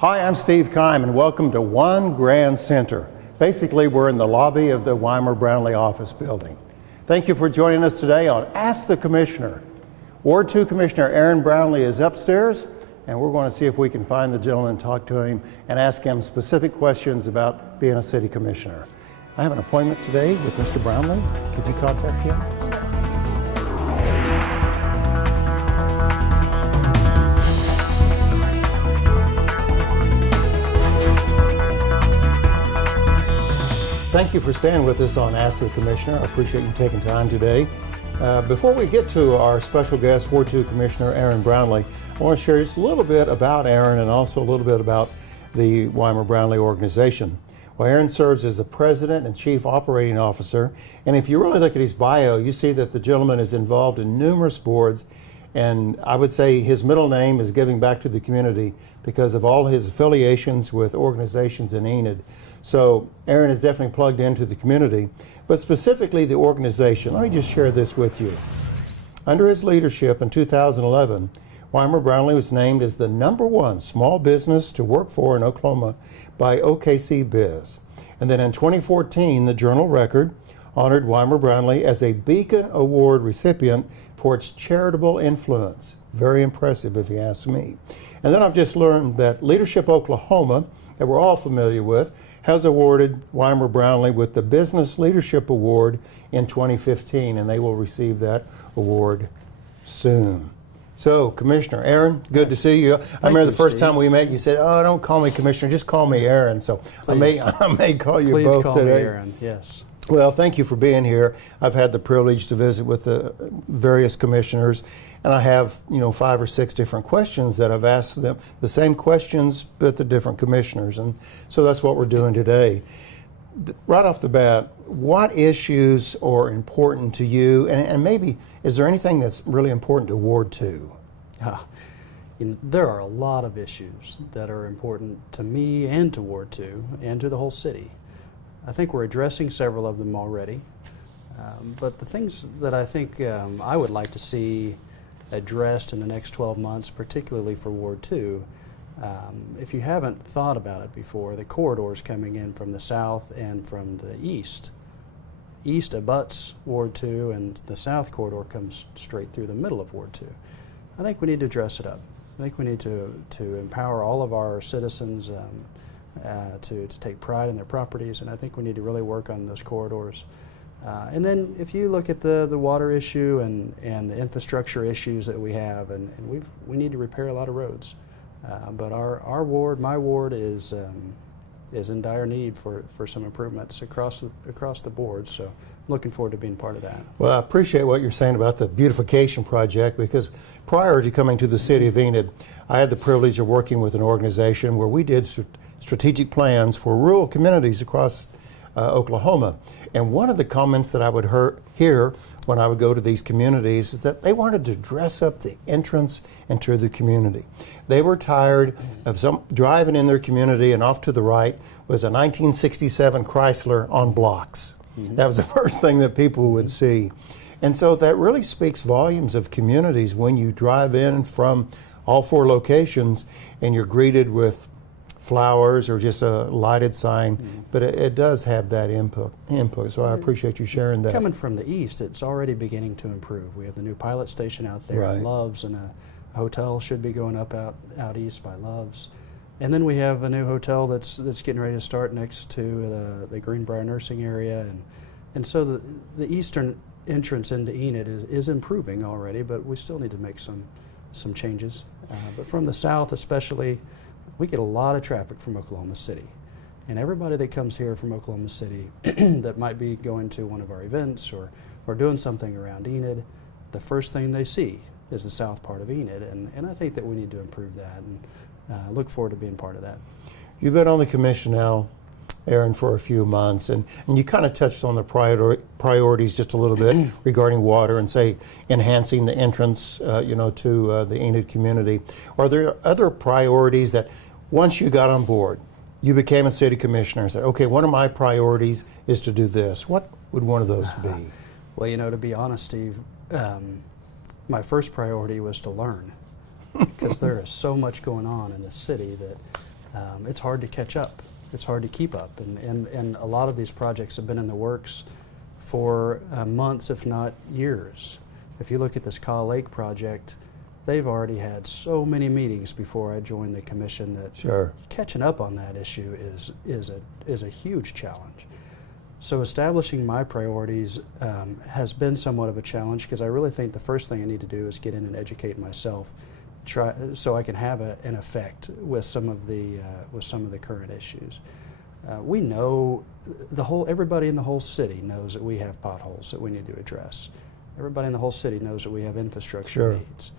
Hi, I'm Steve Kime, and welcome to One Grand Center. Basically, we're in the lobby of the Brownlee office building. Thank you for joining us today on Ask the Commissioner. Ward 2 Commissioner Aaron Brownlee is upstairs, and we're going to see if we can find the gentleman, talk to him, and ask him specific questions about being a city commissioner. I have an appointment today with Mr. Brownlee. Can you contact him? Thank you for staying with us on Ask the Commissioner. I appreciate you taking time today. Before we get to our special guest, Ward 2 Commissioner Aaron Brownlee, I want to share just a little bit about Aaron and also a little bit about the Brownlee organization. Well, Aaron serves as the President and Chief Operating Officer, and if you really look at his bio, you see that the gentleman is involved in numerous boards, and I would say his middle name is giving back to the community because of all his affiliations with organizations in Enid. So Aaron is definitely plugged into the community, but specifically the organization. Let me just share this with you. Under his leadership in 2011, Brownlee was named as the #1 small business to work for in Oklahoma by OKC Biz. And then in 2014, the Journal Record honored Brownlee as a Beacon Award recipient for its charitable influence. Very impressive, if you ask me. And then I've just learned that Leadership Oklahoma, that we're all familiar with, has awarded Brownlee with the Business Leadership Award in 2015, and they will receive that award soon. So, Commissioner Aaron, good to see you. I remember the first time we met, you said, "Oh, don't call me Commissioner, just call me Aaron." So I may call you both today. Please call me Aaron. Yes. Well, thank you for being here. I've had the privilege to visit with the various commissioners, and I have, 5 or 6 different questions that I've asked them, the same questions, but the different commissioners, and so that's what we're doing today. Right off the bat, what issues are important to you, and maybe is there anything that's really important to Ward 2? There are a lot of issues that are important to me and to Ward 2 and to the whole city. I think we're addressing several of them already, but the things that I think I would like to see addressed in the next 12 months, particularly for Ward 2, if you haven't thought about it before, the corridors coming in from the south and from the east. East abuts Ward 2, and the south corridor comes straight through the middle of Ward 2. I think we need to dress it up. I think we need to empower all of our citizens to take pride in their properties, and I think we need to really work on those corridors. And then if you look at the water issue and the infrastructure issues that we have, and we need to repair a lot of roads. But our ward, my ward, is in dire need for some improvements across the board. So looking forward to being part of that. Well, I appreciate what you're saying about the beautification project, because prior to coming to the city of Enid, I had the privilege of working with an organization where we did strategic plans for rural communities across Oklahoma. And one of the comments that I would hear when I would go to these communities is that they wanted to dress up the entrance into the community. They were tired of some driving in their community, and off to the right was a 1967 Chrysler on blocks. That was the first thing that people would see. And so that really speaks volumes of communities when you drive in from all 4 locations and you're greeted with flowers or just a lighted sign, but it does have that input. So I appreciate you sharing that. Coming from the east, it's already beginning to improve. We have the new pilot station out there in Loves, and a hotel should be going up out east by Loves. And then we have a new hotel that's getting ready to start next to the Greenbrier nursing area, and so the eastern entrance into Enid is improving already, but we still need to make some changes. But from the south especially, we get a lot of traffic from Oklahoma City. And everybody that comes here from Oklahoma City that might be going to one of our events or doing something around Enid, the first thing they see is the south part of Enid. And I think that we need to improve that, and look forward to being part of that. You've been on the commission now, Aaron, for a few months, and you kind of touched on the priorities just a little bit regarding water and, say, enhancing the entrance to the Enid community. Are there other priorities that once you got on board, you became a city commissioner and said, okay, one of my priorities is to do this? What would one of those be? Well, to be honest, Steve, my first priority was to learn, because there is so much going on in the city that it's hard to catch up. It's hard to keep up. And a lot of these projects have been in the works for months, if not years. If you look at this Kaw Lake project, they've already had so many meetings before I joined the commission that Sure. catching up on that issue is a huge challenge. So establishing my priorities has been somewhat of a challenge, because I really think the first thing I need to do is get in and educate myself, so I can have an effect with some of the current issues. We know everybody in the whole city knows that we have potholes that we need to address. Everybody in the whole city knows that we have infrastructure Sure. needs.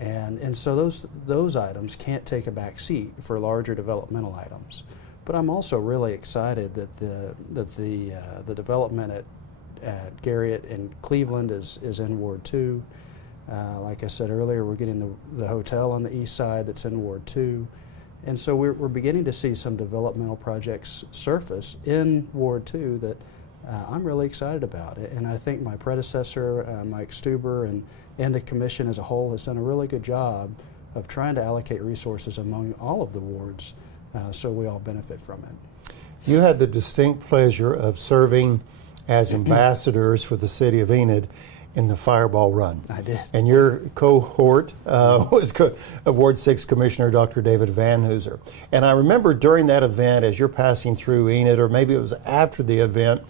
And so those items can't take a back seat for larger developmental items. But I'm also really excited that the development at Garriott and Cleveland is in Ward 2. Like I said earlier, we're getting the hotel on the east side that's in Ward 2. And so we're beginning to see some developmental projects surface in Ward 2 that I'm really excited about. And I think my predecessor, Mike Stuber, and the commission as a whole has done a really good job of trying to allocate resources among all of the wards so we all benefit from it. You had the distinct pleasure of serving as ambassadors for the city of Enid in the Fireball Run. I did. And your cohort was Ward 6 Commissioner Dr. David Van Hooser. And I remember during that event, as you're passing through Enid, or maybe it was after the event,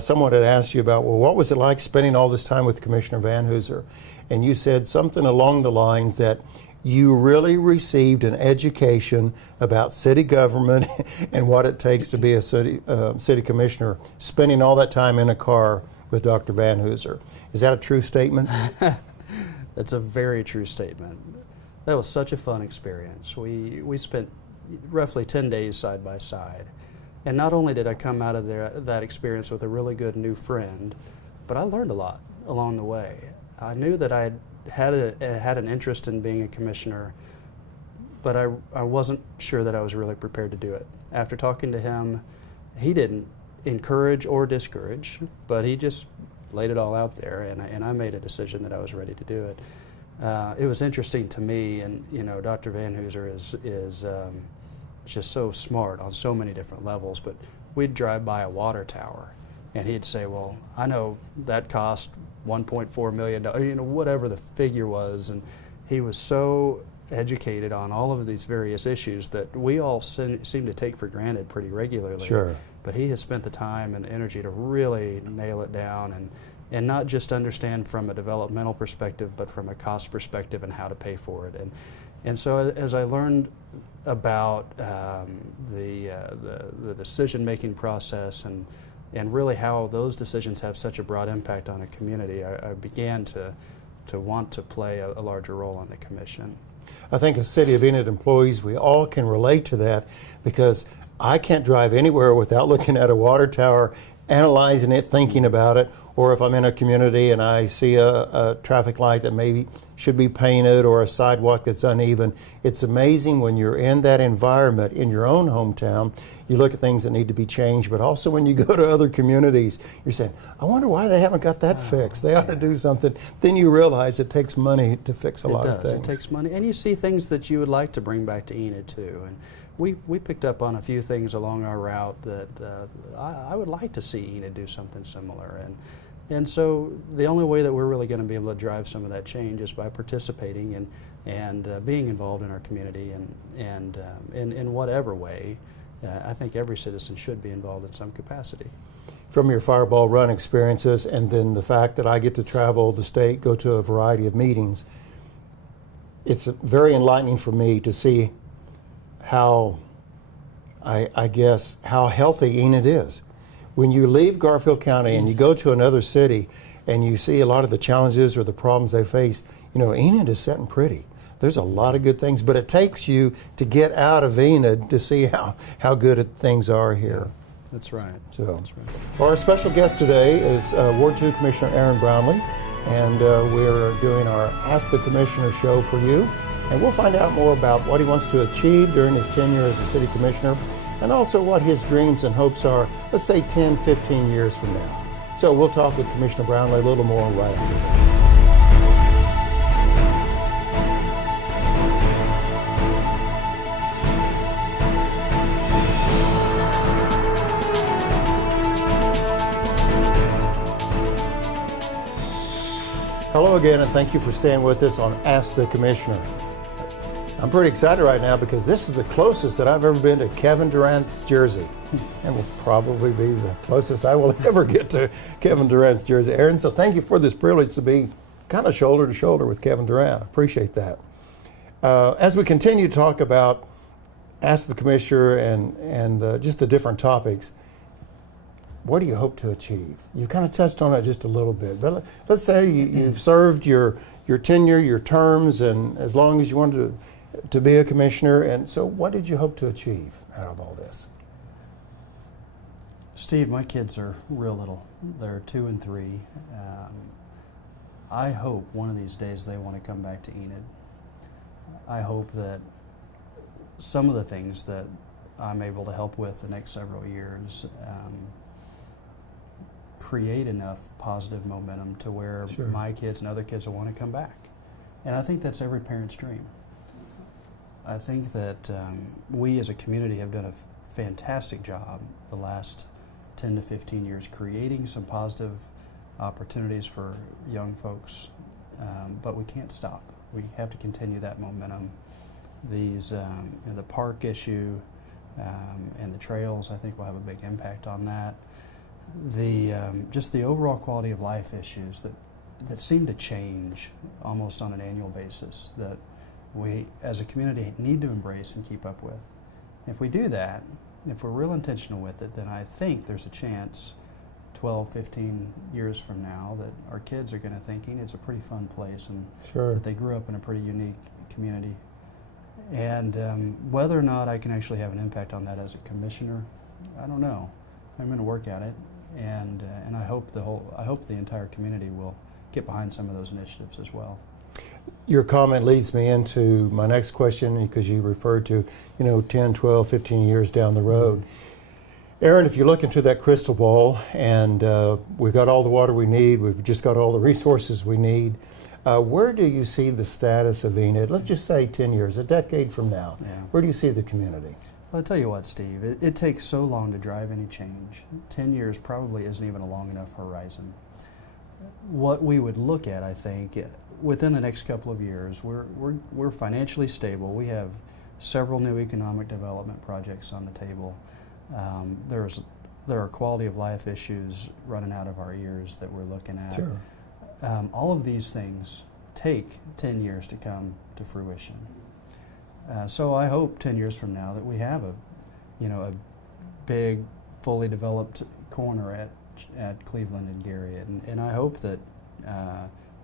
someone had asked you about, well, what was it like spending all this time with Commissioner Van Hooser? And you said something along the lines that you really received an education about city government and what it takes to be a city commissioner, spending all that time in a car with Dr. Van Hooser. Is that a true statement? That's a very true statement. That was such a fun experience. We spent roughly 10 days side by side. And not only did I come out of that experience with a really good new friend, but I learned a lot along the way. I knew that I had an interest in being a commissioner, but I wasn't sure that I was really prepared to do it. After talking to him, he didn't encourage or discourage, but he just laid it all out there, and I made a decision that I was ready to do it. It was interesting to me, and Dr. Van Hooser is just so smart on so many different levels, but we'd drive by a water tower, and he'd say, well, I know that cost $1.4 million, whatever the figure was, and he was so educated on all of these various issues that we all seem to take for granted pretty regularly. Sure. But he has spent the time and the energy to really nail it down and not just understand from a developmental perspective, but from a cost perspective and how to pay for it. And so as I learned about the decision-making process and really how those decisions have such a broad impact on a community, I began to want to play a larger role on the commission. I think as City of Enid employees, we all can relate to that, because I can't drive anywhere without looking at a water tower, analyzing it, thinking about it, or if I'm in a community and I see a traffic light that maybe should be painted or a sidewalk that's uneven. It's amazing when you're in that environment in your own hometown, you look at things that need to be changed, but also when you go to other communities, you're saying, I wonder why they haven't got that fixed. They ought to do something. Then you realize it takes money to fix a lot of things. It takes money, and you see things that you would like to bring back to Enid too. And we picked up on a few things along our route that I would like to see Enid do something similar. And so the only way that we're really going to be able to drive some of that change is by participating and being involved in our community and in whatever way. I think every citizen should be involved in some capacity. From your Fireball Run experiences, and then the fact that I get to travel the state, go to a variety of meetings, it's very enlightening for me to see how, I guess, how healthy Enid is. When you leave Garfield County and you go to another city and you see a lot of the challenges or the problems they face, Enid is setting pretty. There's a lot of good things, but it takes you to get out of Enid to see how good things are here. That's right. So, That's right. Well, our special guest today is Ward 2 Commissioner Aaron Brownlee, and we're doing our Ask the Commissioner show for you. And we'll find out more about what he wants to achieve during his tenure as a city commissioner, and also what his dreams and hopes are, let's say 10, 15 years from now. So we'll talk with Commissioner Brownlee a little more right after this. Hello again, and thank you for staying with us on Ask the Commissioner. I'm pretty excited right now because this is the closest that I've ever been to Kevin Durant's jersey, and will probably be the closest I will ever get to Kevin Durant's jersey. Aaron, so thank you for this privilege to be kind of shoulder to shoulder with Kevin Durant. I appreciate that. As we continue to talk about Ask the Commissioner and just the different topics, what do you hope to achieve? You kind of touched on it just a little bit, but let's say you've served your tenure, your terms, and as long as you wanted to be a commissioner, and so what did you hope to achieve out of all this? Steve, my kids are real little. They're 2 and 3. I hope one of these days they want to come back to Enid. I hope that some of the things that I'm able to help with the next several years create enough positive momentum to where Sure. my kids and other kids will want to come back. And I think that's every parent's dream. I think that we as a community have done a fantastic job the last 10 to 15 years creating some positive opportunities for young folks, but we can't stop. We have to continue that momentum. These, the park issue and the trails, I think will have a big impact on that. Just the overall quality of life issues that seem to change almost on an annual basis that we as a community need to embrace and keep up with. If we do that, if we're real intentional with it, then I think there's a chance 12, 15 years from now that our kids are going to think it's a pretty fun place and Sure. that they grew up in a pretty unique community. And whether or not I can actually have an impact on that as a commissioner, I don't know. I'm going to work at it, and I hope the entire community will get behind some of those initiatives as well. Your comment leads me into my next question because you referred to, 10, 12, 15 years down the road. Aaron, if you look into that crystal ball and we've got all the water we need, we've just got all the resources we need, where do you see the status of Enid? Let's just say 10 years, a decade from now. Yeah. Where do you see the community? Well, I'll tell you what, Steve, it takes so long to drive any change. 10 years probably isn't even a long enough horizon. What we would look at, I think, within the next couple of years, we're financially stable. We have several new economic development projects on the table. There are quality of life issues running out of our ears that we're looking at. Sure. All of these things take 10 years to come to fruition. So I hope 10 years from now that we have a big, fully developed corner at Cleveland and Gary, and I hope that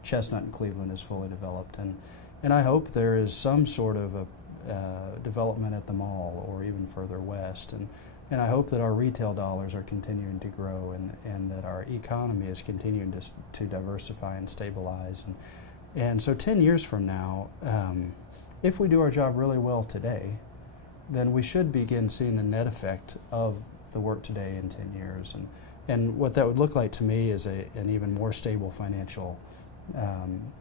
Chestnut and Cleveland is fully developed, and I hope there is some sort of a development at the mall or even further west, and I hope that our retail dollars are continuing to grow and that our economy is continuing to diversify and stabilize, and so 10 years from now, if we do our job really well today, then we should begin seeing the net effect of the work today in 10 years. And what that would look like to me is an even more stable financial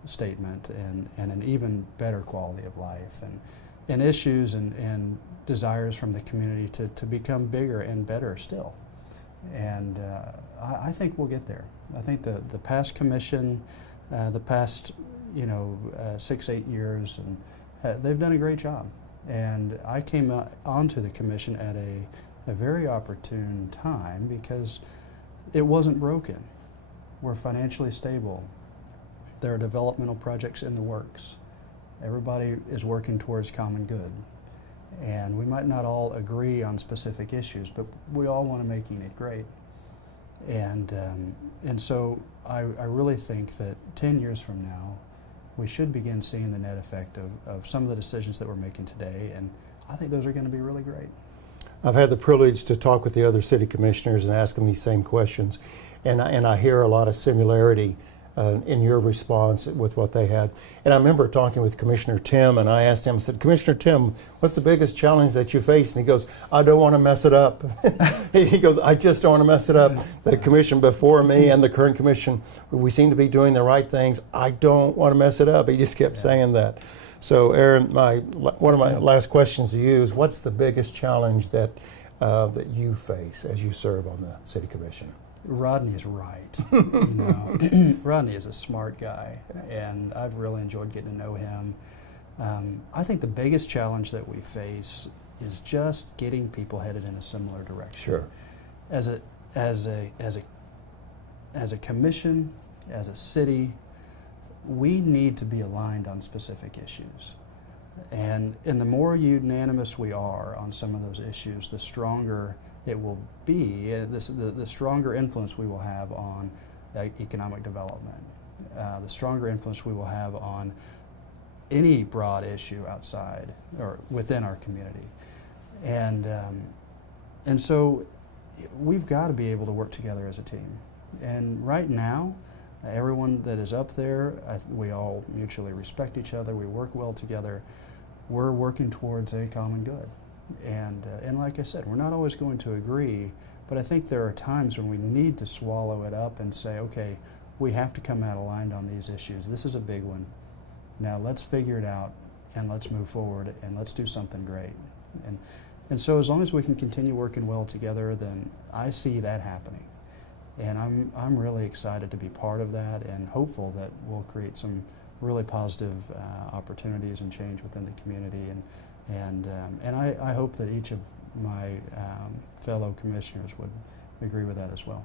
statement and an even better quality of life and issues and desires from the community to become bigger and better still. And I think we'll get there. I think the past commission, the past 6-8 years, and they've done a great job. And I came onto the commission at a very opportune time because it wasn't broken. We're financially stable. There are developmental projects in the works. Everybody is working towards common good. And we might not all agree on specific issues, but we all want to make Enid great. And so I really think that 10 years from now, we should begin seeing the net effect of some of the decisions that we're making today, and I think those are going to be really great. I've had the privilege to talk with the other city commissioners and ask them these same questions, and I hear a lot of similarity in your response with what they had. And I remember talking with Commissioner Tim, and I asked him, I said, Commissioner Tim, what's the biggest challenge that you face? And he goes, I don't want to mess it up. He goes, I just don't want to mess it up. The commission before me and the current commission, we seem to be doing the right things. I don't want to mess it up. He just kept saying that. So Aaron, one of my last questions to you is, what's the biggest challenge that you face as you serve on the city commission? Rodney is right. You know, Rodney is a smart guy, and I've really enjoyed getting to know him. I think the biggest challenge that we face is just getting people headed in a similar direction. Sure. As a commission, as a city, we need to be aligned on specific issues. And the more unanimous we are on some of those issues, the stronger it will be, the stronger influence we will have on economic development, the stronger influence we will have on any broad issue outside or within our community. And so we've got to be able to work together as a team. And right now, everyone that is up there, we all mutually respect each other, we work well together, we're working towards a common good. And like I said, we're not always going to agree, but I think there are times when we need to swallow it up and say, okay, we have to come out aligned on these issues. This is a big one. Now let's figure it out and let's move forward and let's do something great. And so as long as we can continue working well together, then I see that happening. And I'm really excited to be part of that and hopeful that we'll create some really positive opportunities and change within the community. And I hope that each of my fellow commissioners would agree with that as well.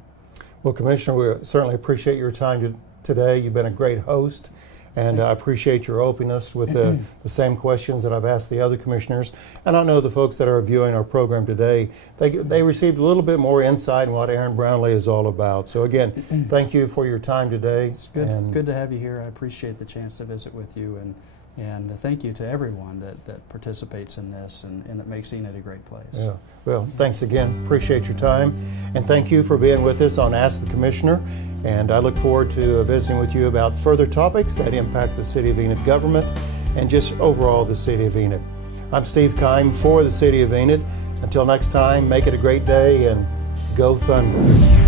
Well, Commissioner, we certainly appreciate your time today. You've been a great host, and I appreciate your openness with the same questions that I've asked the other commissioners. And I know the folks that are viewing our program today, they received a little bit more insight in what Aaron Brownlee is all about. So again, thank you for your time today. It's good to have you here. I appreciate the chance to visit with you, and thank you to everyone that participates in this and that makes Enid a great place. Yeah. Well, thanks again. Appreciate your time. And thank you for being with us on Ask the Commissioner. And I look forward to visiting with you about further topics that impact the City of Enid government and just overall the City of Enid. I'm Steve Kime for the City of Enid. Until next time, make it a great day and go Thunder.